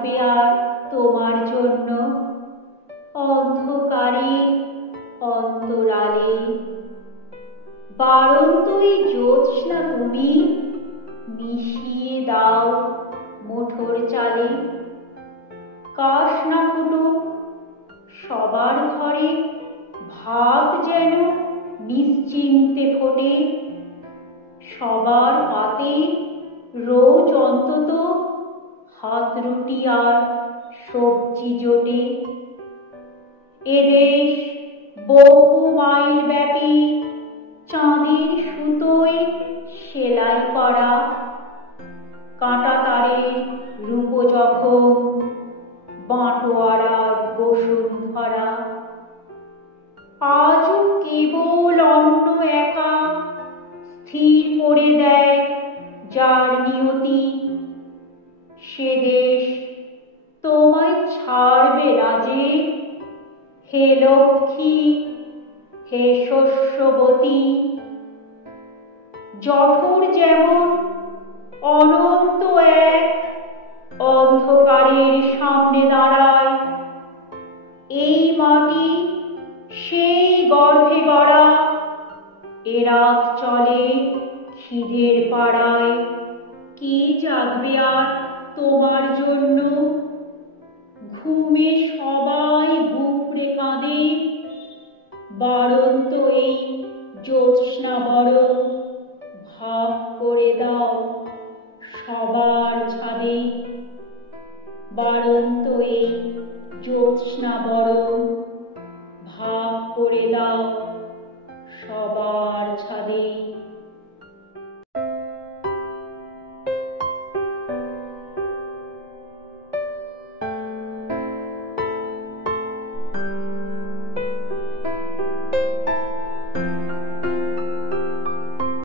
জাগবে আর তোমার জন্য অন্ধকারে অন্তরালে? বারন্তই জ্যোৎস্না তুমি মিশিয়ে দাও মুঠোর চালে। কাশ না ফুটুক সবার ঘরে, ভাত যেন নিশ্চিন্তে ফোটে। সবার পাতে রোজ অন্তত হাত রুটি আর সবজি জোটে। এদেশ বহু মাইল ব্যাপী চাঁদের সুতোয় সেলাই করা। কাঁটা তারের রূপ যখন বাঁটোয়ারার বসুন্ধরা। আজও কেবল অন্ন একা স্থির করে দেয় যার নিয়তি। সে দেশ তোমায় ছাড়বে না যে, হে লক্ষ্মী, হে শস্যবতী। জঠর যেমন অনন্ত এক অন্ধকারের সামনে দাঁড়ায়, এই মাটি সেই গর্ভে গড়া। এ রাত চলে খিদের পাড়ায়, কে জাগবে আর তোমার জন্য? ঘুমে সবাই বুকড়ে কাঁদে, বারন্ত এই জ্যোৎস্না বরণ ভাগ করে দাও সবার ছাদে। বারন্ত এই জ্যোৎস্না বরণ ভাগ করে দাও সবার ছাদে।